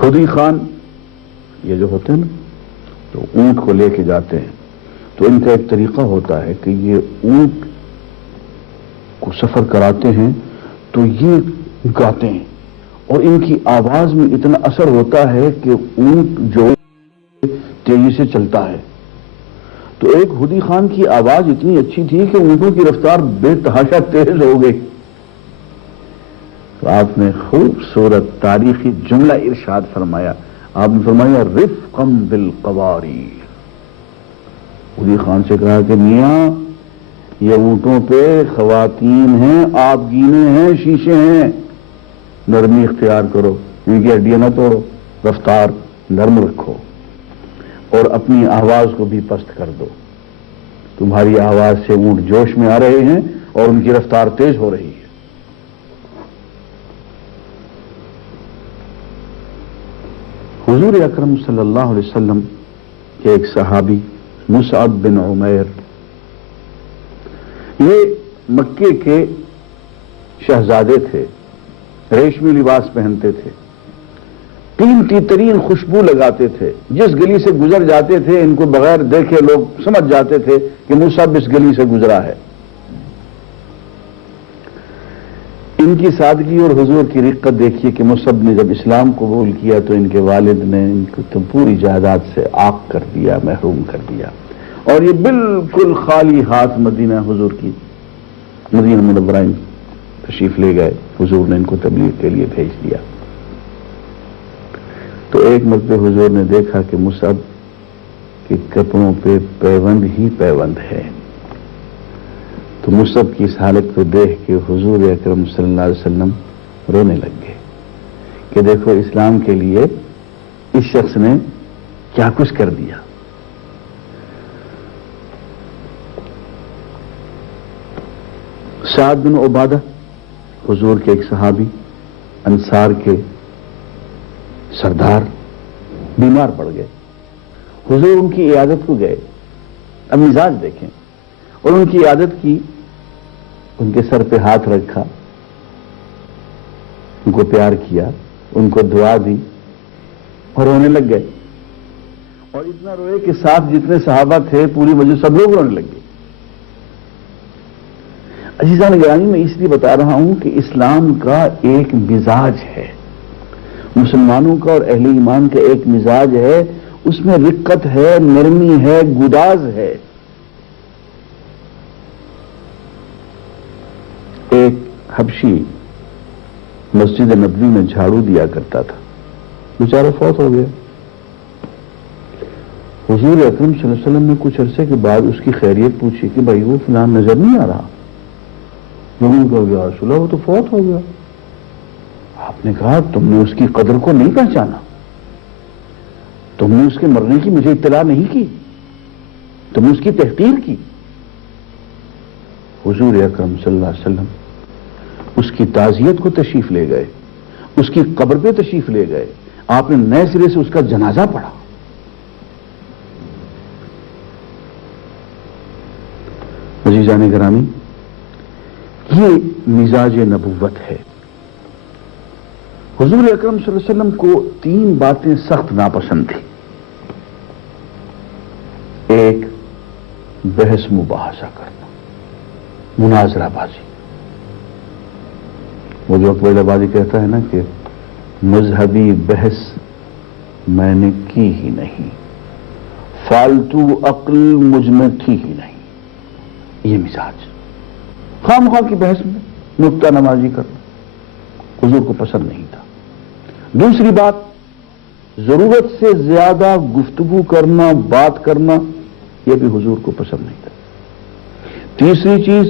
خدی خان یہ جو ہوتے ہیں نا، تو اونٹ کو لے کے جاتے ہیں، تو ان کا ایک طریقہ ہوتا ہے کہ یہ اونٹ کو سفر کراتے ہیں تو یہ گاتے ہیں، اور ان کی آواز میں اتنا اثر ہوتا ہے کہ اونٹ جو تیزی سے چلتا ہے۔ تو ایک خدی خان کی آواز اتنی اچھی تھی کہ اونٹوں کی رفتار بے تحاشا تیز ہو گئی۔ تو آپ نے خوبصورت تاریخی جملہ ارشاد فرمایا، آپ نے فرمایا رفقا بالقواری۔ خدی خان سے کہا کہ میاں یہ اونٹوں پہ خواتین ہیں، آپ گینے ہیں، شیشے ہیں، نرمی اختیار کرو، ان کی ہڈیاں نہ توڑو، رفتار نرم رکھو اور اپنی آواز کو بھی پست کر دو۔ تمہاری آواز سے اونٹ جوش میں آ رہے ہیں اور ان کی رفتار تیز ہو رہی ہے۔ حضور اکرم صلی اللہ علیہ وسلم کے ایک صحابی مصعب بن عمیر، یہ مکے کے شہزادے تھے، ریشمی لباس پہنتے تھے، قیمتی ترین خوشبو لگاتے تھے، جس گلی سے گزر جاتے تھے ان کو بغیر دیکھے لوگ سمجھ جاتے تھے کہ مصعب اس گلی سے گزرا ہے۔ ان کی سادگی اور حضور کی رقت دیکھیے کہ مصعب نے جب اسلام قبول کیا تو ان کے والد نے ان کو تو پوری جائیداد سے عاق کر دیا، محروم کر دیا، اور یہ بالکل خالی ہاتھ مدینہ حضور کی مدینہ منورہ تشریف لے گئے۔ حضور نے ان کو تبلیغ کے لیے بھیج دیا۔ تو ایک مرتبہ حضور نے دیکھا کہ مصعب کے کپڑوں پہ پیوند ہی پیوند ہے، تو مصعب کی اس حالت کو دیکھ کے حضور اکرم صلی اللہ علیہ وسلم رونے لگ گئے کہ دیکھو اسلام کے لیے اس شخص نے کیا کچھ کر دیا۔ سعد بن عبادہ حضور کے ایک صحابی، انصار کے سردار، بیمار پڑ گئے۔ حضور ان کی عیادت کو گئے، اب مزاج دیکھیں، اور ان کی عیادت کی، ان کے سر پہ ہاتھ رکھا، ان کو پیار کیا، ان کو دعا دی اور رونے لگ گئے، اور اتنا روئے کہ ساتھ جتنے صحابہ تھے پوری مجلس سب لوگ رونے لگ گئے۔ عزیزان گرامی، میں اس لیے بتا رہا ہوں کہ اسلام کا ایک مزاج ہے، مسلمانوں کا اور اہل ایمان کا ایک مزاج ہے، اس میں رقت ہے، نرمی ہے، گداز ہے۔ ایک حبشی مسجد نبوی میں جھاڑو دیا کرتا تھا، بیچارہ فوت ہو گیا۔ حضور اکرم صلی اللہ علیہ وسلم نے کچھ عرصے کے بعد اس کی خیریت پوچھی کہ بھائی وہ فلان نظر نہیں آ رہا، لوگوں کو یا رسول اللہ وہ تو فوت ہو گیا۔ آپ نے کہا تم نے اس کی قدر کو نہیں پہچانا، تم نے اس کے مرنے کی مجھے اطلاع نہیں کی، تم نے اس کی تحقیر کی۔ حضور اکرم صلی اللہ علیہ وسلم اس کی تعزیت کو تشریف لے گئے، اس کی قبر پہ تشریف لے گئے، آپ نے نئے سرے سے اس کا جنازہ پڑھا۔ عزیزان گرامی، یہ مزاج نبوت ہے۔ حضور اکرم صلی اللہ علیہ وسلم کو 3 باتیں سخت ناپسند تھیں۔ ایک، بحث مباحثہ کرنا، مناظرہ بازی۔ وہ جو اکبر آبادی کہتا ہے نا کہ مذہبی بحث میں نے کی ہی نہیں، فالتو عقل مجھ میں تھی ہی نہیں، یہ مزاج، خواہ مخواہ کی بحث میں نکتہ نمازی کرنا حضور کو پسند نہیں تھا۔ دوسری بات، ضرورت سے زیادہ گفتگو کرنا، بات کرنا، یہ بھی حضور کو پسند نہیں تھا۔ تیسری چیز،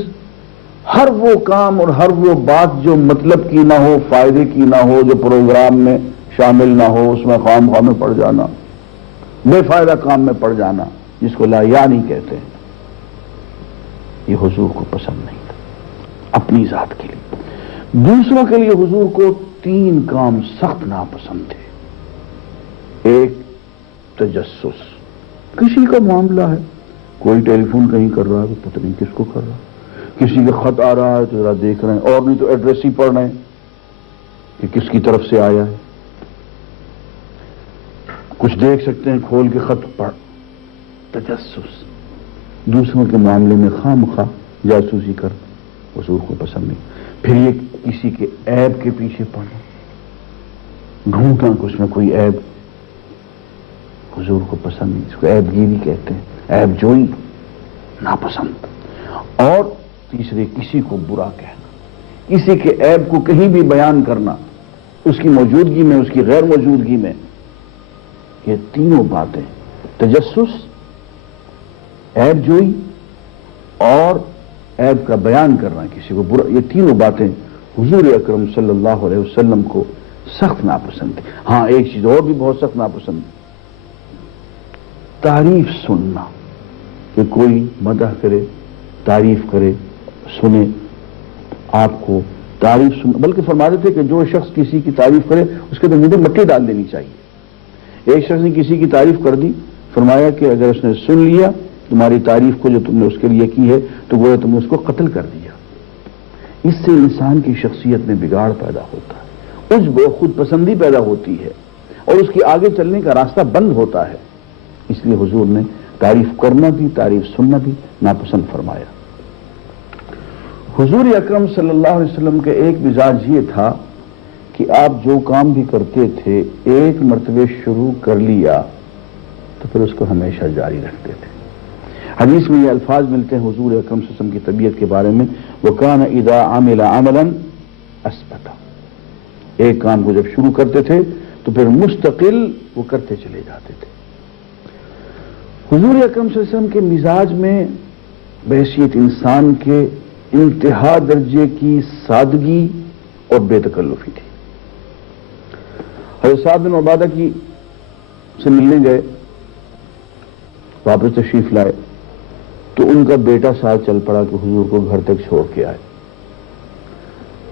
ہر وہ کام اور ہر وہ بات جو مطلب کی نہ ہو، فائدے کی نہ ہو، جو پروگرام میں شامل نہ ہو، اس میں خواہ مخواہ میں پڑ جانا، بے فائدہ کام میں پڑ جانا، جس کو لا یعنی کہتے ہیں، یہ حضور کو پسند نہیں تھا اپنی ذات کے لیے۔ دوسروں کے لیے حضور کو 3 کام سخت ناپسند تھے۔ ایک، تجسس، کسی کا معاملہ ہے، کوئی ٹیلی فون کہیں کر رہا ہے تو پتہ نہیں کس کو کر رہا ہے، کسی کا خط آ رہا ہے تو ذرا دیکھ رہے ہیں، اور نہیں تو ایڈریس ہی پڑھ رہے ہیں کہ کس کی طرف سے آیا ہے۔ کچھ دیکھ سکتے ہیں کھول کے خط پڑھ. تجسس، دوسروں کے معاملے میں خواہ مخواہ جاسوسی کر، حضور کو پسند نہیں. پھر یہ کسی کے عیب کے پیچھے پڑنا، ڈھونڈنا کہ اس میں کوئی عیب، حضور کو پسند نہیں. اس کو عیب گیری کہتے ہیں، عیب جوئی، ناپسند. اور تیسرے کسی کو برا کہنا، کسی کے عیب کو کہیں بھی بیان کرنا، اس کی موجودگی میں، اس کی غیر موجودگی میں. یہ تینوں باتیں، تجسس، عیب جوئی اور عیب کا بیان کرنا کسی کو برا، یہ تینوں باتیں حضور اکرم صلی اللہ علیہ وسلم کو سخت ناپسند تھی. ہاں ایک چیز اور بھی بہت سخت ناپسند، تعریف سننا، کہ کوئی مدح کرے، تعریف کرے، سنے، آپ کو تعریف سننا. بلکہ فرماتے تھے کہ جو شخص کسی کی تعریف کرے اس کے تو منہ میں مٹی ڈال دینی چاہیے. ایک شخص نے کسی کی تعریف کر دی، فرمایا کہ اگر اس نے سن لیا تمہاری تعریف کو جو تم نے اس کے لیے کی ہے تو گویا تم نے اس کو قتل کر دیا. اس سے انسان کی شخصیت میں بگاڑ پیدا ہوتا ہے، عجب و خود پسندی پیدا ہوتی ہے، اور اس کی آگے چلنے کا راستہ بند ہوتا ہے. اس لیے حضور نے تعریف کرنا بھی، تعریف سننا بھی ناپسند فرمایا. حضور اکرم صلی اللہ علیہ وسلم کا ایک مزاج یہ تھا کہ آپ جو کام بھی کرتے تھے ایک مرتبہ شروع کر لیا تو پھر اس کو ہمیشہ جاری رکھتے تھے. حدیث میں یہ الفاظ ملتے ہیں حضور اکرم صلی اللہ علیہ وسلم کی طبیعت کے بارے میں، وَكَانَ إِذَا عَمِلَ عَمَلًا أَثْبَتَ. ایک کام کو جب شروع کرتے تھے تو پھر مستقل وہ کرتے چلے جاتے تھے. حضور اکرم صلی اللہ علیہ وسلم کے مزاج میں بحیثیت انسان کے انتہا درجے کی سادگی اور بے تکلفی تھی. حضرت سعد بن عبادہ کی سے ملنے گئے، واپس تشریف لائے تو ان کا بیٹا ساتھ چل پڑا کہ حضور کو گھر تک چھوڑ کے آئے.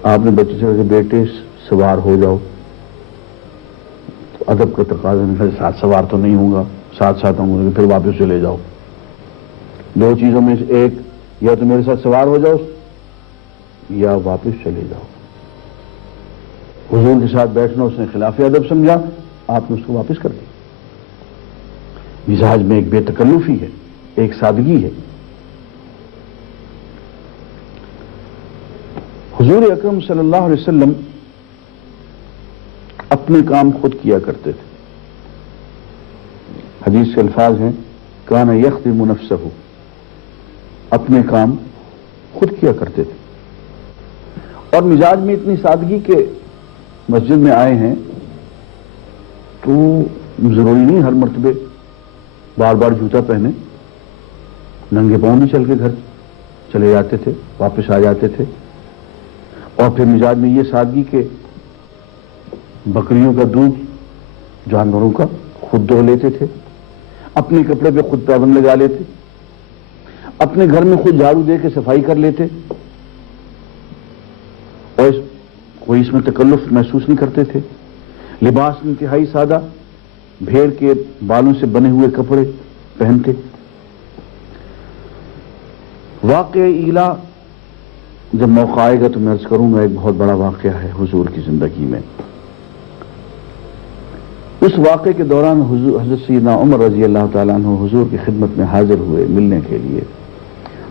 آپ نے بچے سے کہا کہ بیٹے سوار ہو جاؤ. تو ادب کا تقاضا نہیں، ساتھ سوار تو نہیں ہوں گا، ساتھ ساتھ ہوں گے، پھر واپس چلے جاؤ. دو چیزوں میں سے ایک، یا تو میرے ساتھ سوار ہو جاؤ یا واپس چلے جاؤ. حضور کے ساتھ بیٹھنا اس نے خلاف ادب سمجھا، آپ نے اس کو واپس کر دیا. مزاج میں ایک بے تکلفی ہے، ایک سادگی ہے. حضور اکرم صلی اللہ علیہ وسلم اپنے کام خود کیا کرتے تھے. حدیث کے الفاظ ہیں کان یخدم نفسہ، اپنے کام خود کیا کرتے تھے. اور مزاج میں اتنی سادگی کہ مسجد میں آئے ہیں تو ضروری نہیں ہر مرتبہ بار بار جوتا پہنے، ننگے پاؤں بھی چل کے گھر چلے جاتے تھے، واپس آ جاتے تھے. اور پھر مزاج میں یہ سادگی کہ بکریوں کا دودھ جانوروں کا خود دھو لیتے تھے، اپنے کپڑے پہ خود پابند لگا لیتے، اپنے گھر میں خود جھاڑو دے کے صفائی کر لیتے، اور کوئی اس میں تکلف محسوس نہیں کرتے تھے. لباس انتہائی سادہ، بھیڑ کے بالوں سے بنے ہوئے کپڑے پہنتے. واقعہ ایلا جب موقع آئے گا تو میں عرض کروں گا، ایک بہت بڑا واقعہ ہے حضور کی زندگی میں. اس واقعے کے دوران حضرت سیدنا عمر رضی اللہ تعالیٰ عنہ حضور کی خدمت میں حاضر ہوئے ملنے کے لیے.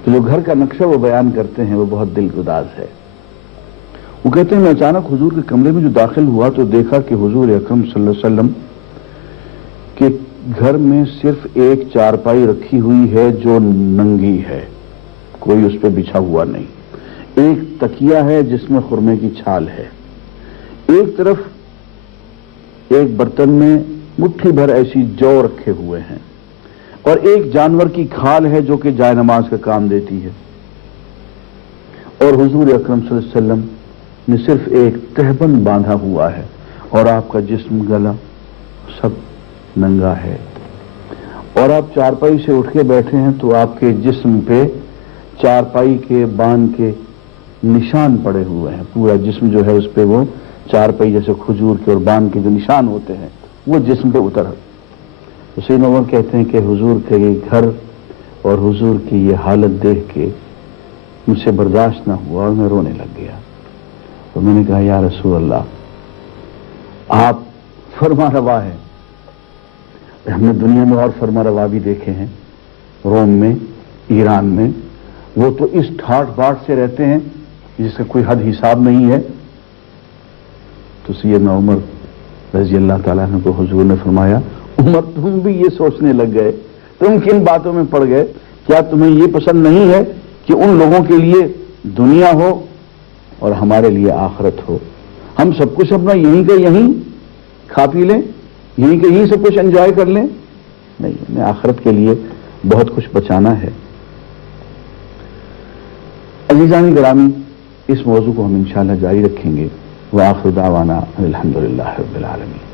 تو جو گھر کا نقشہ وہ بیان کرتے ہیں وہ بہت دل گداز ہے. وہ کہتے ہیں میں اچانک حضور کے کمرے میں جو داخل ہوا تو دیکھا کہ حضور اکرم صلی اللہ علیہ وسلم کے گھر میں صرف ایک چارپائی رکھی ہوئی ہے جو ننگی ہے، کوئی اس پہ بچھا ہوا نہیں. ایک تکیہ ہے جس میں خرمے کی چھال ہے. ایک طرف ایک برتن میں مٹھی بھر ایسی جو رکھے ہوئے ہیں، اور ایک جانور کی کھال ہے جو کہ جائے نماز کا کام دیتی ہے. اور حضور اکرم صلی اللہ علیہ وسلم نے صرف ایک تہبند باندھا ہوا ہے، اور آپ کا جسم، گلا سب ننگا ہے. اور آپ چارپائی سے اٹھ کے بیٹھے ہیں تو آپ کے جسم پہ چارپائی کے بان کے نشان پڑے ہوئے ہیں. پورا جسم جو ہے اس پہ وہ چارپائی جیسے کھجور کے اور بان کے جو نشان ہوتے ہیں وہ جسم پہ اتر. حسین عمر کہتے ہیں کہ حضور کے یہ گھر اور حضور کی یہ حالت دیکھ کے مجھ سے برداشت نہ ہوا اور میں رونے لگ گیا. تو میں نے کہا یا رسول اللہ، آپ فرما روا ہے ہم نے دنیا میں اور فرما روا بھی دیکھے ہیں، روم میں، ایران میں، وہ تو اس ٹھاٹ باٹ سے رہتے ہیں جس کا کوئی حد حساب نہیں ہے. تو سیدنا عمر رضی اللہ تعالیٰ عنہ کو حضور نے فرمایا، عمر تم بھی یہ سوچنے لگ گئے، تم کن باتوں میں پڑ گئے؟ کیا تمہیں یہ پسند نہیں ہے کہ ان لوگوں کے لیے دنیا ہو اور ہمارے لیے آخرت ہو؟ ہم سب کچھ اپنا یہیں کا یہیں کھا پی لیں، یہیں کہ یہیں سب کچھ انجوائے کر لیں؟ نہیں، ہمیں آخرت کے لیے بہت کچھ بچانا ہے. عزیزان گرامی، اس موضوع کو ہم انشاءاللہ جاری رکھیں گے. وآخر دعوانا الحمدللہ رب العالمین.